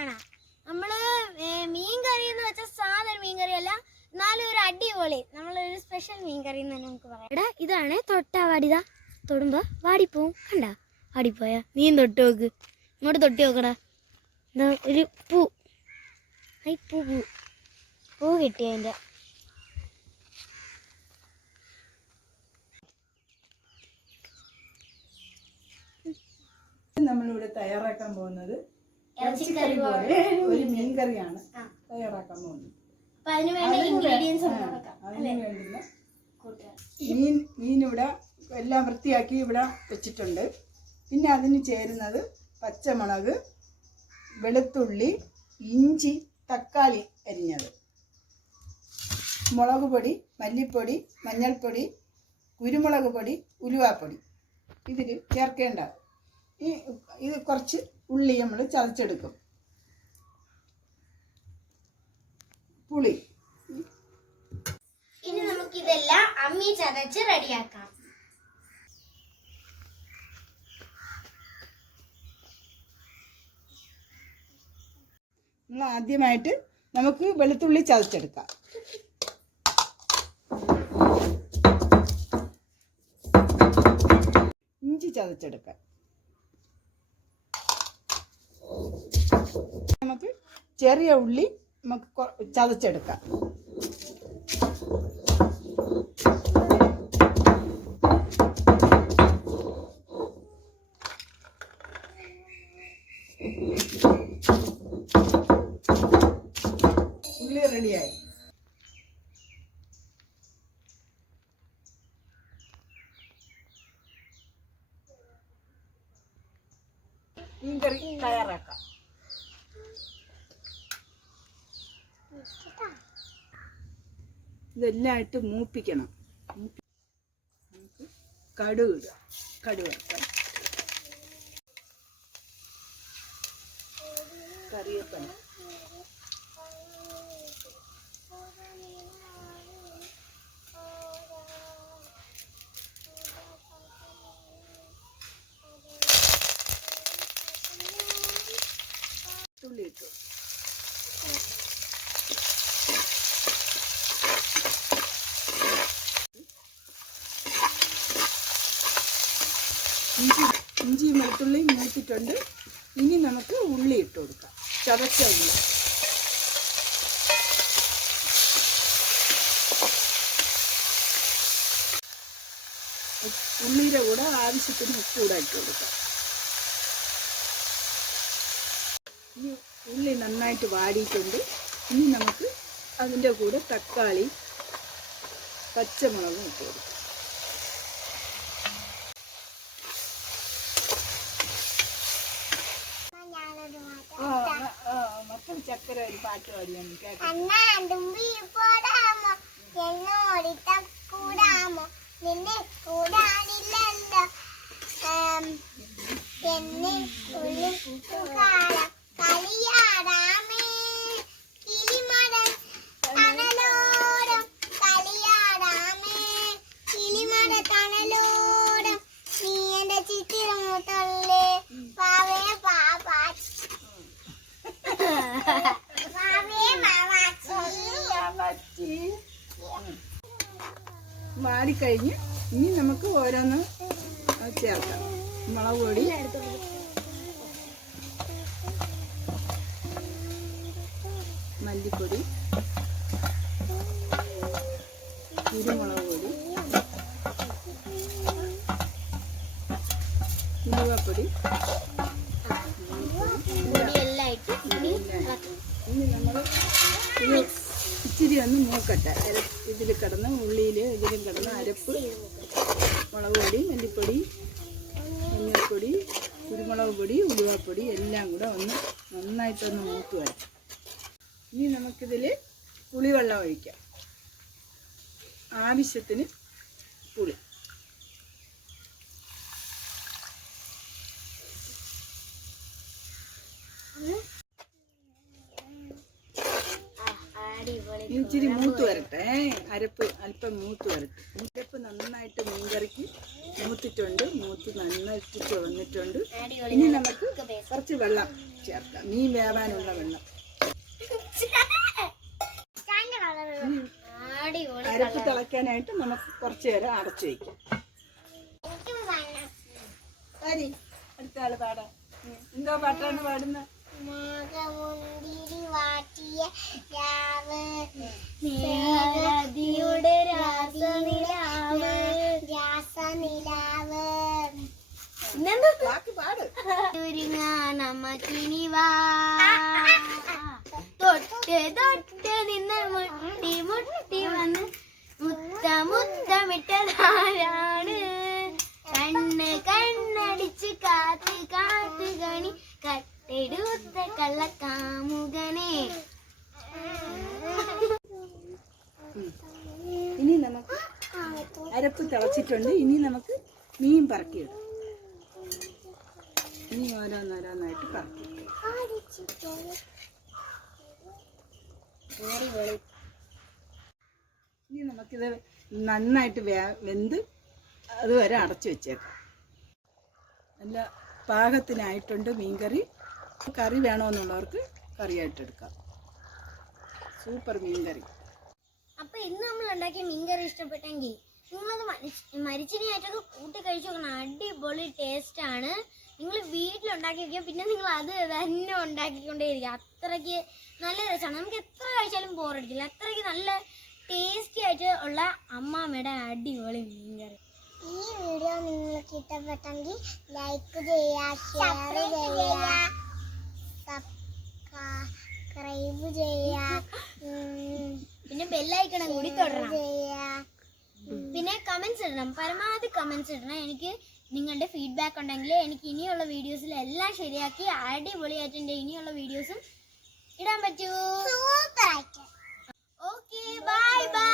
കാണാം. നമ്മൾ മീൻ കറി എന്ന് വെച്ചാൽ സാധാരണ മീൻ കറി അല്ല എന്നാലും ഒരു അടിപൊളി. നമ്മളൊരു സ്പെഷ്യൽ മീൻ കറി എന്ന് തന്നെ നമുക്ക് പറയാം. എടാ ഇതാണ് തൊട്ടാ വാടിത തൊടുമ്പോ വാടിപ്പോവും കണ്ട? വാടിപ്പോയ. നീയും തൊട്ട് നോക്ക്. ഇങ്ങോട്ട് തൊട്ടി നോക്കടാ. എന്താ ഒരു പൂ. ഐ പൂ പൂ. പൂ കിട്ടി അതിന്റെ നമ്മളിവിടെ തയ്യാറാക്കാൻ പോകുന്നത് ഇറച്ചിക്കറി പോലെ ഒരു മീൻ കറിയാണ്. തയ്യാറാക്കാൻ പോകുന്നത്. മീൻ മീൻ ഇവിടെ എല്ലാം വൃത്തിയാക്കി ഇവിടെ വെച്ചിട്ടുണ്ട്. പിന്നെ അതിന് ചേരുന്നത് പച്ചമുളക് വെളുത്തുള്ളി ഇഞ്ചി തക്കാളി അരിഞ്ഞത്. മുളക് പൊടി മല്ലിപ്പൊടി മഞ്ഞൾപ്പൊടി കുരുമുളക് പൊടി ഉലുവാപ്പൊടി. ഇതിൽ ചേർക്കേണ്ട ഈ ഇത് കുറച്ച് ഉള്ളി നമ്മൾ ചതച്ചെടുക്കും. പുളി. ഇനി നമുക്ക് ഇതെല്ലാം അമ്മി ചതച്ച് റെഡിയാക്കാം. നമ്മൾ ആദ്യമായിട്ട് നമുക്ക് വെളുത്തുള്ളി ചതച്ചെടുക്കാം. ഇഞ്ചി ചതച്ചെടുക്കാം. നമുക്ക് ചെറിയ ഉള്ളി നമുക്ക് ചതച്ചെടുക്കാം ഉള്ളി റെഡിയായി മീൻകറി തയ്യാറാക്കാം. ഇതെല്ലാം മൂപ്പിക്കണം. കടുക് ഇടുക കടുക് വറുക്കാം. ഇഞ്ചി ഇഞ്ചിയും വെളുത്തുള്ളിയും മൂത്തിട്ടുണ്ട്. ഇനി നമുക്ക് ഉള്ളി ഇട്ട് കൊടുക്കാം. ചതച്ച ഉള്ളി. ഉള്ളിയുടെ കൂടെ ആവശ്യത്തിന് ഉപ്പ് കൂടെ ഇട്ട് കൊടുക്കാം. ഇനി ഉള്ളി നന്നായിട്ട് വാടിയിട്ടുണ്ട്. ഇനി നമുക്ക് അതിന്റെ കൂടെ തക്കാളി പച്ചമുളകും ഇട്ട് കൊടുക്കാം. ചക്കര ഒരു പാട്ട് അണ്ണാണ്ടുമ്പി പോടാമോ എന്നോടിത്ത കൂടാമോ നിന്നെ കൂടാനില്ലല്ലോ എന്നെ കളിയാടാമേ വാടിക്കഴിഞ്ഞ് ഇനി നമുക്ക് ഓരോന്ന് ചേർക്കാം. മുളക് പൊടി. മല്ലിപ്പൊടി. കുരുമുളക് പൊടി. ഉലുവപ്പൊടി ഇനി നമ്മൾ ഇച്ചിരി ഒന്ന് മൂക്കട്ടെ. ഇതിൽ കിടന്ന് ഉള്ളിയിൽ ഇതിലും കിടന്ന് അരപ്പ് മുളക് പൊടി മല്ലിപ്പൊടി മഞ്ഞൾപ്പൊടി കുരുമുളക് പൊടി ഉലുവാപ്പൊടി എല്ലാം കൂടെ ഒന്ന് നന്നായിട്ടൊന്ന് മൂത്ത് വരാം. ഇനി നമുക്കിതിൽ പുളിവെള്ളം ഒഴിക്കാം. ആവശ്യത്തിന് പുളി ആ, അടിപൊളി ഇനി ഇച്ചിരി മൂത്ത് വരട്ടെ. അരപ്പ് അല്പം മൂത്ത് വരട്ടെ. അരപ്പ് നന്നായിട്ട് മീൻകറിക്ക് മൂത്തിട്ടുണ്ട്. മൂത്ത് നന്നായിട്ട് ചുവന്നിട്ടുണ്ട്. ഇനി നമുക്ക് കുറച്ച് വെള്ളം ചേർക്കാം. മീൻ വേവാനുള്ള വെള്ളം. അരപ്പ് തിളയ്ക്കാനായിട്ട് നമുക്ക് കുറച്ച് നേരം അടച്ചു വയ്ക്കാം അടുത്ത ആൾ പാടാം. എന്തോ പാട്ടാണ് പാടുന്നത് മുഖമുന്തിരി വാട്ടിയ രാവ്. നദിയുടെ രാസനിലാവ്. രാസനിലാവ്. പിന്നെന്താ ബാക്കി പാട്. നമുക്കിനി വാ. തൊട്ട് തൊട്ട് നിന്ന് മുട്ടി മുട്ടി വന്ന് മുത്ത മുത്തമിട്ടതാരാണ്. കണ്ണ് കണ്ണടിച്ച് കള്ളക്കാമുകനെ. ഇനി നമുക്ക് അരപ്പ് തിളച്ചിട്ടുണ്ട്. ഇനി നമുക്ക് മീൻ പറക്കിയിടാം. ഇനി ഓരോന്നോരോന്നായിട്ട് പറക്കിയിടും ഇനി നമുക്കിത് നന്നായിട്ട് വേ വെന്ത് അതുവരെ അടച്ചു വെച്ചേക്കാം. നല്ല പാകത്തിനായിട്ടുണ്ട് മീൻകറി. കറി വേണമെന്നുള്ളവർക്ക് കറിയായിട്ട് എടുക്കാം. സൂപ്പർ മീൻ കറി അപ്പൊ ഇന്ന് നമ്മൾ ഉണ്ടാക്കിയ മീൻ കറി ഇഷ്ടപ്പെട്ടെങ്കിൽ നിങ്ങളത് മരിച്ചിനായിട്ടൊക്കെ കൂട്ടി കഴിച്ചു നോക്കണം. അടിപൊളി ടേസ്റ്റ് ആണ്. നിങ്ങൾ വീട്ടിലുണ്ടാക്കി വെക്കുക പിന്നെ നിങ്ങൾ അത് തന്നെ ഉണ്ടാക്കിക്കൊണ്ടേയിരിക്കുക. അത്രയ്ക്ക് നല്ല രസമാണ് നമുക്ക് എത്ര കഴിച്ചാലും ബോറടിക്കില്ല അത്രയ്ക്ക് നല്ല ടേസ്റ്റി ആയിട്ട് ഉള്ള അമ്മാമ്മയുടെ അടിപൊളി മീൻകറി. ഈ വീഡിയോ നിങ്ങൾക്ക് ഇഷ്ടപ്പെട്ടെങ്കിൽ ലൈക്ക് ചെയ്യുക ഷെയർ ചെയ്യുക. സബ്സ്ക്രൈബ് ചെയ്യുക ഉം, പിന്നെ ബെല്ലൈക്കണം കൂടി തൊടണം. പിന്നെ കമന്റ്സ് ഇടണം. പരമാവധി കമന്റ്സ് ഇടണം. എനിക്ക് നിങ്ങളുടെ ഫീഡ്ബാക്ക് ഉണ്ടെങ്കിൽ എനിക്ക് ഇനിയുള്ള വീഡിയോസിൽ എല്ലാം ശരിയാക്കി അടിപൊളിയായിട്ട് എന്റെ ഇനിയുള്ള വീഡിയോസും ഇടാൻ പറ്റൂ. സൂപ്പറായിട്ട് ഓക്കെ ബൈ ബൈ